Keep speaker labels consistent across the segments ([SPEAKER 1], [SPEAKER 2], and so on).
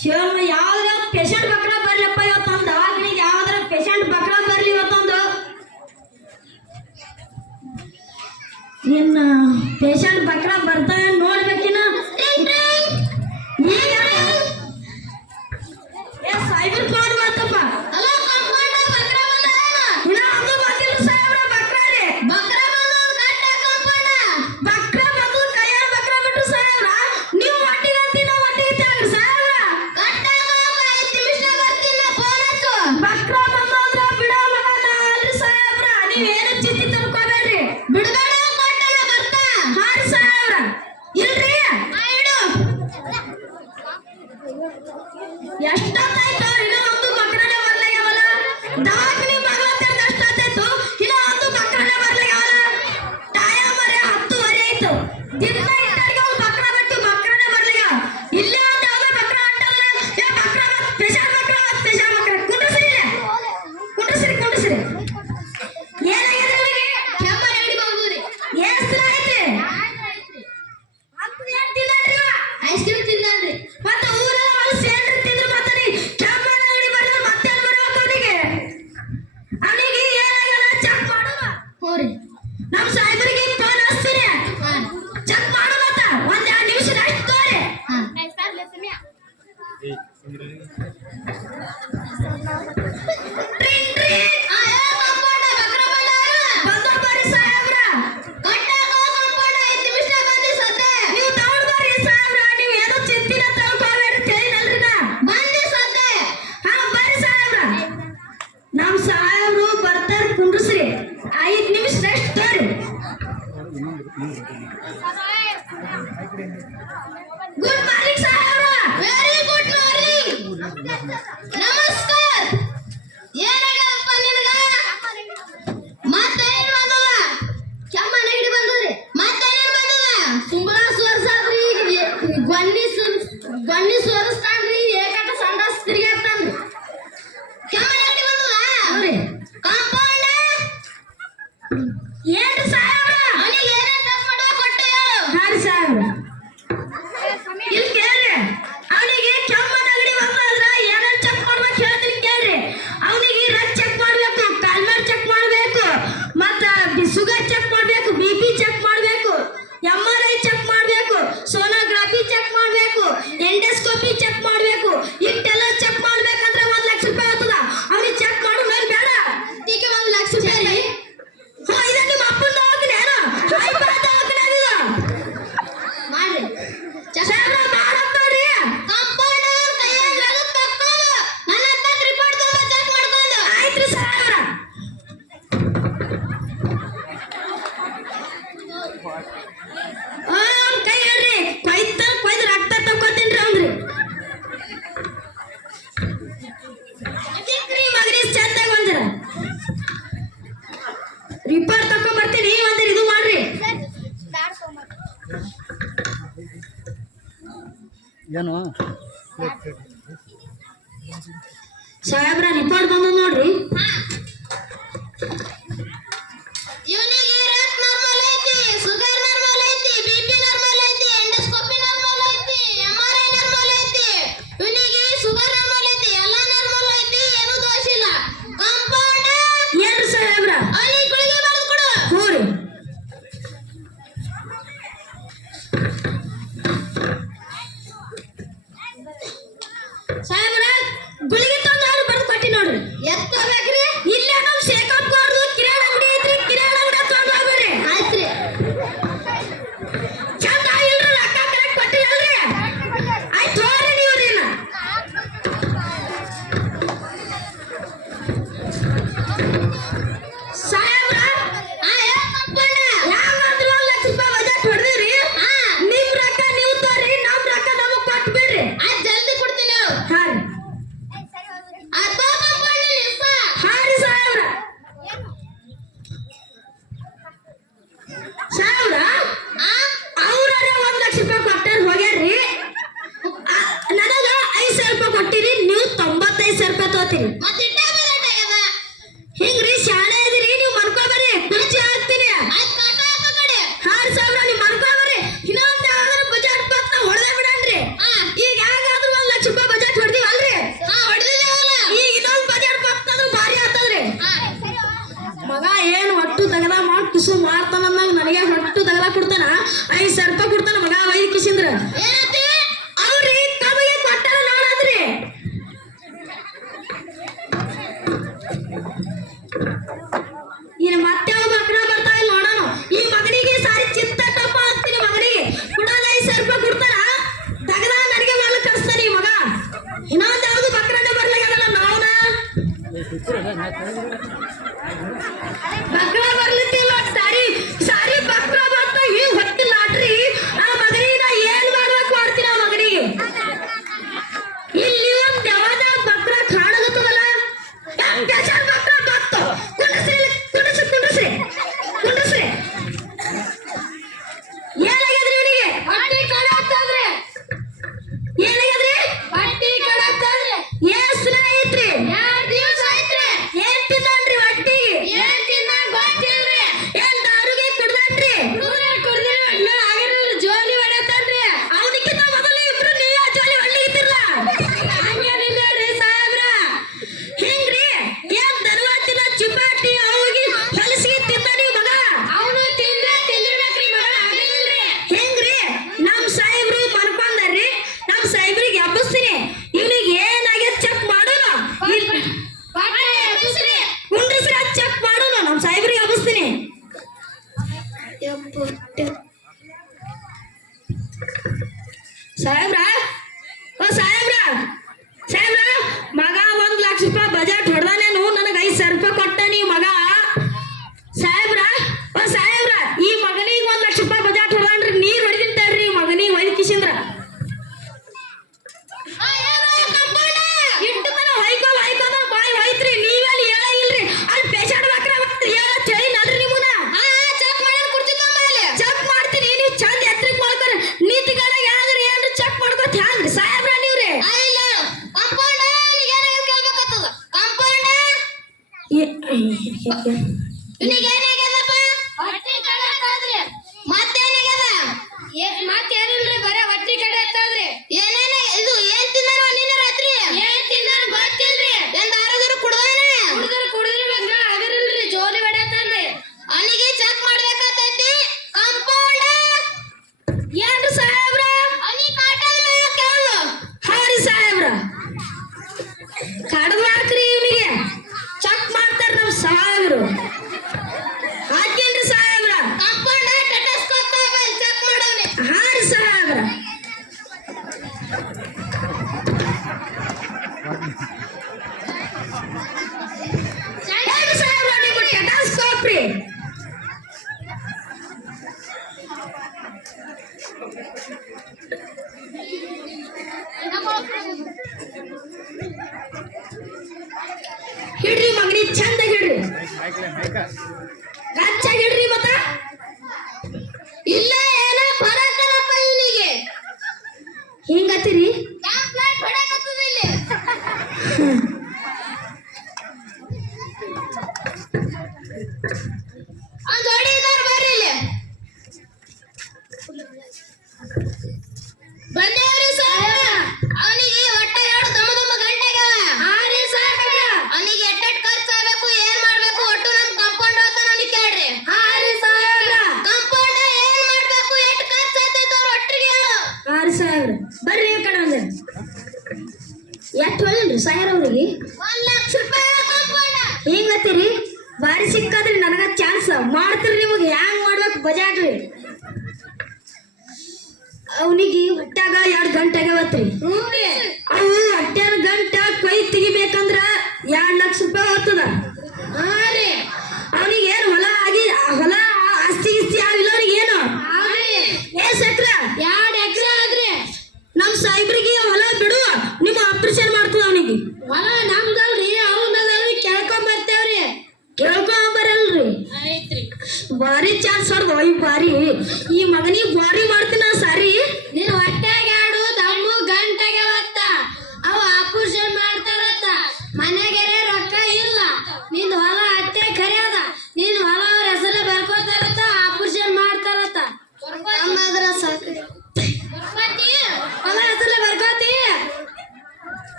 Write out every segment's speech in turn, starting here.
[SPEAKER 1] ಶಿವಣ್ಣ ಯಾವ್ದ್ರ ಪೇಷಂಟ್ ಬಕ್ರ ಬರ್ಲಪ್ಪ ಇವತ್ತೊಂದು ಆಕನಿಗೆ ಯಾವ್ದ್ರ ಪೇಷಂಟ್ ಬಕ್ರ ಬರ್ಲಿ ಇವತ್ತೊಂದು ಇನ್ನ ಪೇಷಂಟ್ ಬಕ್ರ ಬರ್ತಾನೆ ನೀವೇನು ಚಿಂತೆ ಅನ್ಕೋಬೇಡ್ರಿ
[SPEAKER 2] ಬಿಡ್ಬೇಡ Para गुड ಹಿಡ್ರಿ ಮಗ್ನಿ ಚಂದ ಹಿಡ್ರಿ. ರಾಜ್ಯ ಹಿಡ್ರಿ ಮತ್ತ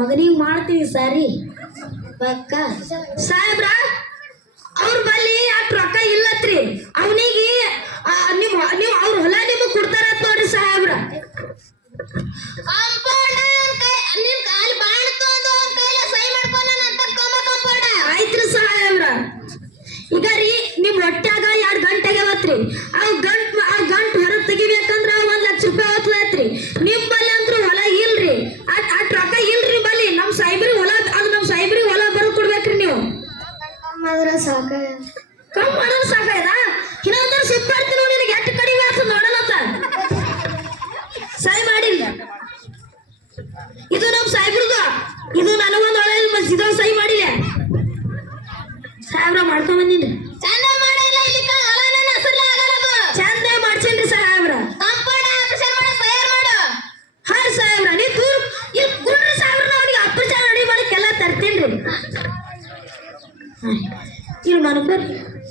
[SPEAKER 2] ಮಗನಿಗೆ ಮಾಡ್ತೀವಿ ಸಾರಿ. ಪಕ್ಕ. ಸಾಹೇಬ್ರ you know, not a good.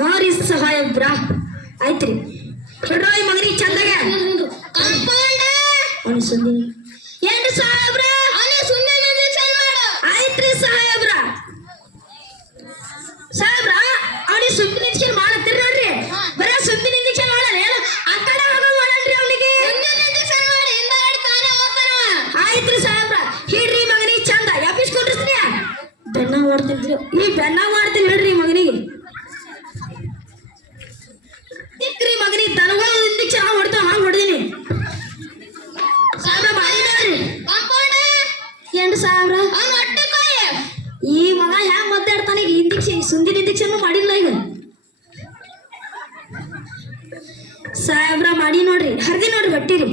[SPEAKER 2] Waris ಸಹಾಯ ಬ್ರಾ ಆಯ್ತ್ರಿ. ಹೆಡ್ರೋಯ್ ಚಂದಾಗ. ಅನಿಸಂದಿ ಸುಂದಿನ
[SPEAKER 1] ಇಂಜೆಕ್ಷನ್
[SPEAKER 2] ಮಾಡಿಲ್ಲ ಈಗ ಸಾಹೇಬ್ರ ಮಾಡಿ ನೋಡ್ರಿ ಹರಿದಿ ನೋಡ್ರಿ ಬಟ್ಟಿರಿ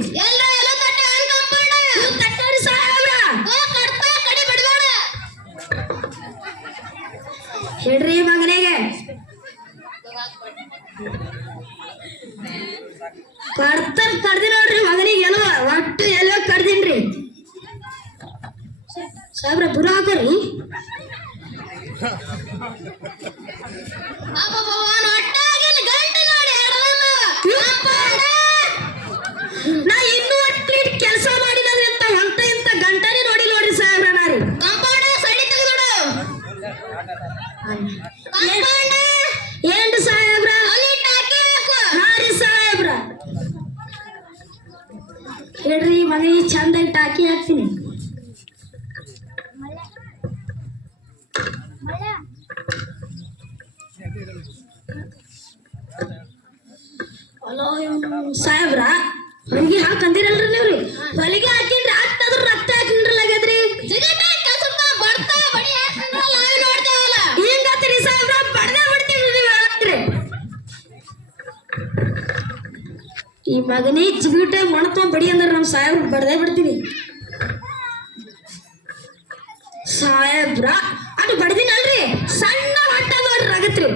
[SPEAKER 2] ಮಗನೇ ಜಿಗಿಟಾಗಿ ಮಣ್ತೊಂಡ್ ಬಡಿ ಅಂದ್ರೆ ನಮ್ಮ ಸಾಹೇಬ್ರು ಬಡ್ದೇ ಬಿಡ್ತೀನಿ. ಸಾಹೇಬ್ರ, ಅದು ಬಡ್ದಿನಲ್ರಿ, ಸಣ್ಣ ಮಟ್ಟದ ರಗತ್ರಿ.